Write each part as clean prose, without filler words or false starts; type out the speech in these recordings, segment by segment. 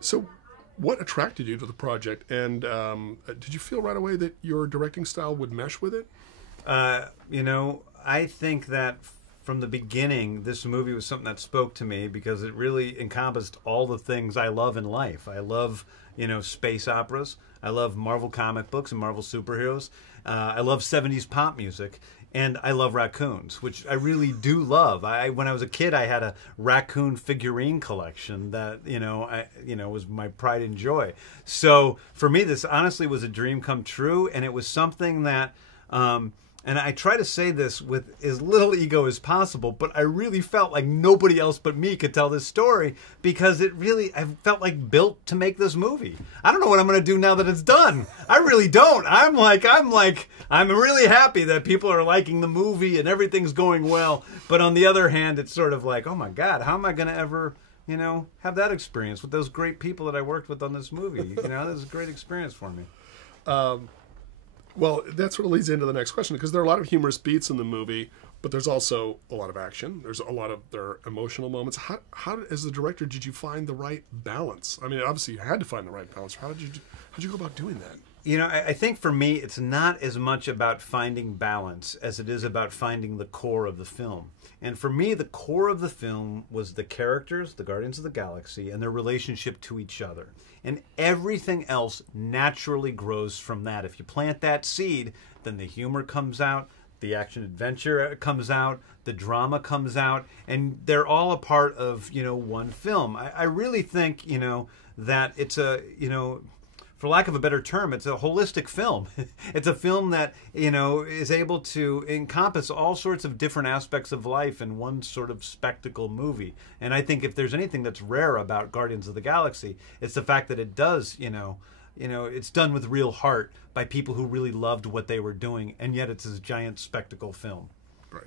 So, what attracted you to the project, and did you feel right away that your directing style would mesh with it? You know, I think that from the beginning, this movie was something that spoke to me because it really encompassed all the things I love in life. I love, space operas. I love Marvel comic books and Marvel superheroes. I love 70s pop music. And I love raccoons, which I really do love. When I was a kid, I had a raccoon figurine collection that was my pride and joy. So for me, this honestly was a dream come true, and it was something that. And I try to say this with as little ego as possible, but I really felt like nobody else but me could tell this story because I felt like built to make this movie. I don't know what I'm going to do now that it's done. I really don't. I'm really happy that people are liking the movie and everything's going well. But on the other hand, it's sort of like, oh my God, how am I going to ever, have that experience with those great people that I worked with on this movie? This is a great experience for me. Well, that sort of leads into the next question, because there are a lot of humorous beats in the movie, but there's also a lot of action. There are emotional moments. How, as the director, did you find the right balance? I mean, obviously you had to find the right balance. How'd you go about doing that? I think for me, it's not as much about finding balance as it is about finding the core of the film. And for me, the core of the film was the characters, the Guardians of the Galaxy, and their relationship to each other. And everything else naturally grows from that. If you plant that seed, then the humor comes out, the action-adventure comes out, the drama comes out, and they're all a part of, one film. I really think, that it's for lack of a better term, it's a holistic film. It's a film that, is able to encompass all sorts of different aspects of life in one sort of spectacle movie. And I think if there's anything that's rare about Guardians of the Galaxy, it's the fact that it does, it's done with real heart by people who really loved what they were doing, and yet it's this giant spectacle film. Right.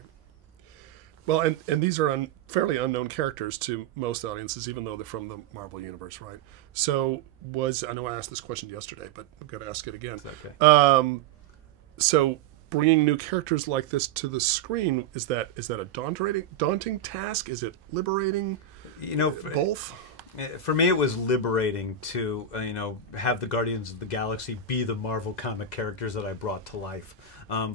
Well, and these are fairly unknown characters to most audiences, even though they're from the Marvel Universe, right? So I know I asked this question yesterday, but I've got to ask it again. It's okay. So bringing new characters like this to the screen, is that a daunting task? Is it liberating? Both? For me, it was liberating to, have the Guardians of the Galaxy be the Marvel comic characters that I brought to life.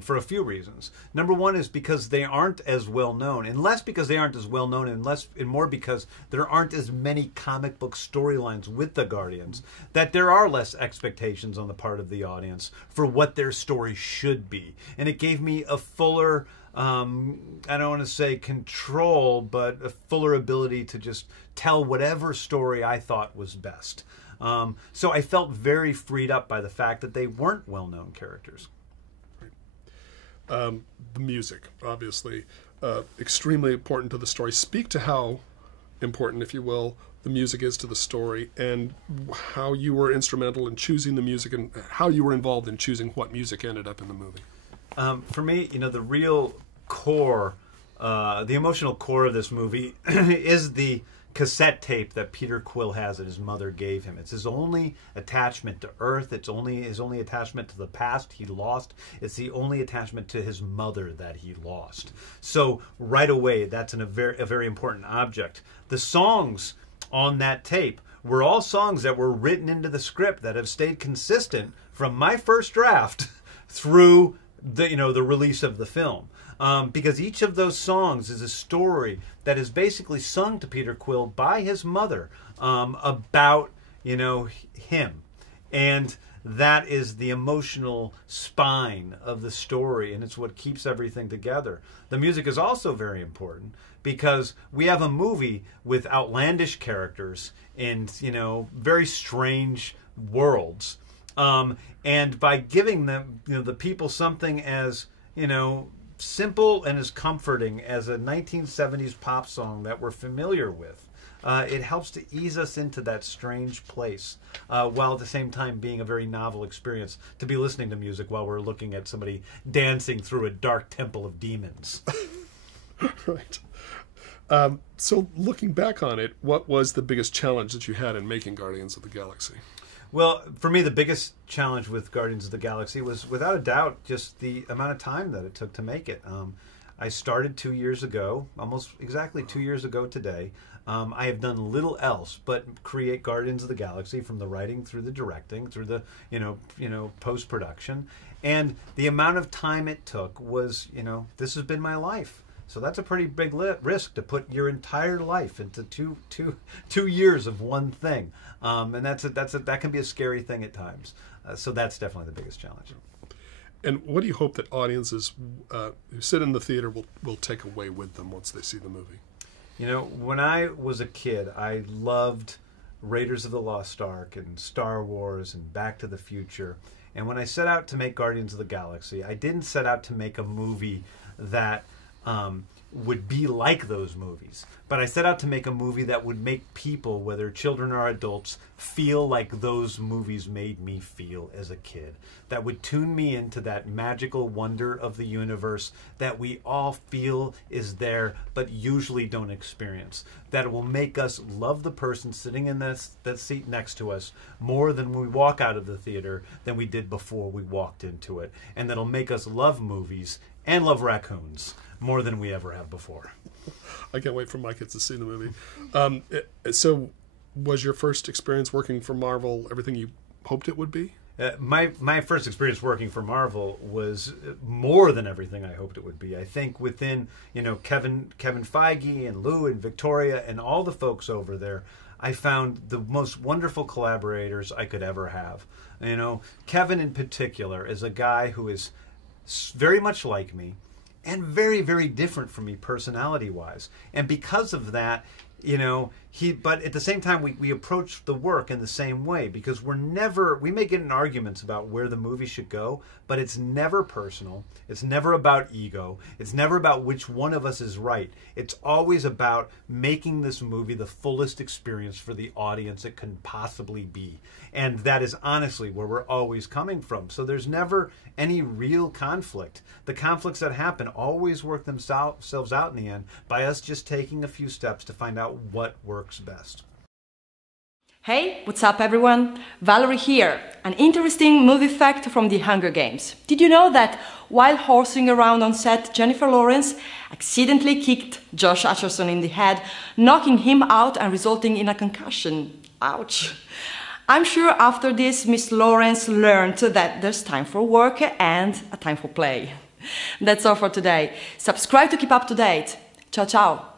For a few reasons. Number one is because they aren't as well known, and less because they aren't as well known, and more because there aren't as many comic book storylines with the Guardians, that there are less expectations on the part of the audience for what their story should be. And it gave me a fuller, I don't want to say control, but a fuller ability to just tell whatever story I thought was best. So I felt very freed up by the fact that they weren't well-known characters. The music, obviously, extremely important to the story. Speak to how important, if you will, the music is to the story, and how you were instrumental in choosing the music, and how you were involved in choosing what music ended up in the movie. For me, the real core, the emotional core of this movie is the cassette tape that Peter Quill has that his mother gave him. It's his only attachment to Earth. It's his only attachment to the past he lost. It's the only attachment to his mother that he lost. So right away, that's a very important object. The songs on that tape were all songs that were written into the script that have stayed consistent from my first draft through the release of the film. Because each of those songs is a story that is basically sung to Peter Quill by his mother about, him. And that is the emotional spine of the story, and it's what keeps everything together. The music is also very important because we have a movie with outlandish characters in, very strange worlds. And by giving them, the people something as, simple and as comforting as a 1970s pop song that we're familiar with, it helps to ease us into that strange place, while at the same time being a very novel experience to be listening to music while we're looking at somebody dancing through a dark temple of demons. Right. So looking back on it, what was the biggest challenge that you had in making Guardians of the Galaxy? Well, for me, the biggest challenge with Guardians of the Galaxy was, without a doubt, just the amount of time that it took to make it. I started 2 years ago, almost exactly 2 years ago today. I have done little else but create Guardians of the Galaxy, from the writing through the directing, through the post-production. And the amount of time it took was, this has been my life. So that's a pretty big risk, to put your entire life into two years of one thing, and that can be a scary thing at times. So that's definitely the biggest challenge. And what do you hope that audiences who sit in the theater will take away with them once they see the movie? When I was a kid, I loved Raiders of the Lost Ark and Star Wars and Back to the Future. And when I set out to make Guardians of the Galaxy, I didn't set out to make a movie that would be like those movies. But I set out to make a movie that would make people, whether children or adults, feel like those movies made me feel as a kid. That would tune me into that magical wonder of the universe that we all feel is there, but usually don't experience. That will make us love the person sitting in that seat next to us more than when we walk out of the theater than we did before we walked into it. And that'll make us love movies and love raccoons more than we ever have before. I can't wait for my kids to see the movie. So was your first experience working for Marvel everything you hoped it would be? My first experience working for Marvel was more than everything I hoped it would be. I think within Kevin Feige and Lou and Victoria and all the folks over there, I found the most wonderful collaborators I could ever have. Kevin in particular is a guy who is very much like me, and very, very different from me personality-wise. And because of that, but at the same time, we approach the work in the same way, because we may get in arguments about where the movie should go, but it's never personal. It's never about ego. It's never about which one of us is right. It's always about making this movie the fullest experience for the audience it can possibly be. And that is honestly where we're always coming from. So there's never any real conflict. The conflicts that happen always work themselves out in the end by us just taking a few steps to find out what works best. Hey, what's up everyone? Valerie here. An interesting movie fact from the Hunger Games. Did you know that while horsing around on set, Jennifer Lawrence accidentally kicked Josh Hutcherson in the head, knocking him out and resulting in a concussion? Ouch. I'm sure after this, Miss Lawrence learned that there's time for work and a time for play. That's all for today. Subscribe to keep up to date. Ciao, ciao.